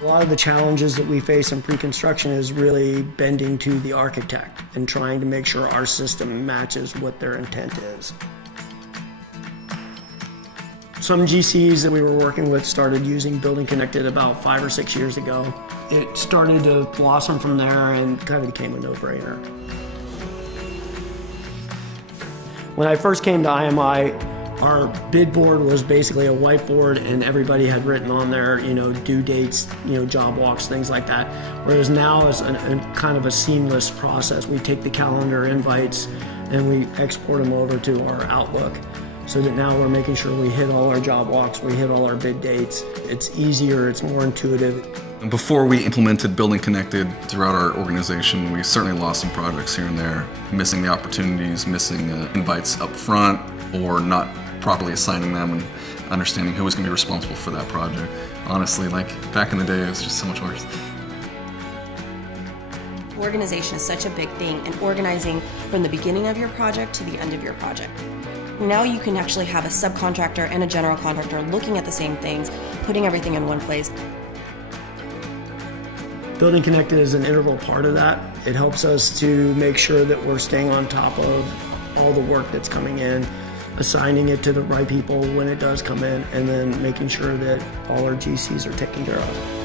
A lot of the challenges that we face in pre-construction is really bending to the architect and trying to make sure our system matches what their intent is. Some GCs that we were working with started using Building Connected about 5 or 6 years ago. It started to blossom from there and kind of became a no-brainer. When I first came to IMI, our bid board was basically a whiteboard and everybody had written on there, due dates, job walks, things like that. Whereas now it's kind of a seamless process. We take the calendar invites and we export them over to our Outlook so that now we're making sure we hit all our job walks, we hit all our bid dates. It's easier, it's more intuitive. Before we implemented Building Connected throughout our organization, we certainly lost some projects here and there, missing the opportunities, missing invites up front, or not properly assigning them and understanding who was going to be responsible for that project. Honestly, back in the day, it was just so much worse. Organization is such a big thing, and organizing from the beginning of your project to the end of your project. Now you can actually have a subcontractor and a general contractor looking at the same things, putting everything in one place. Building Connected is an integral part of that. It helps us to make sure that we're staying on top of all the work that's coming in, assigning it to the right people when it does come in, and then making sure that all our GCs are taken care of.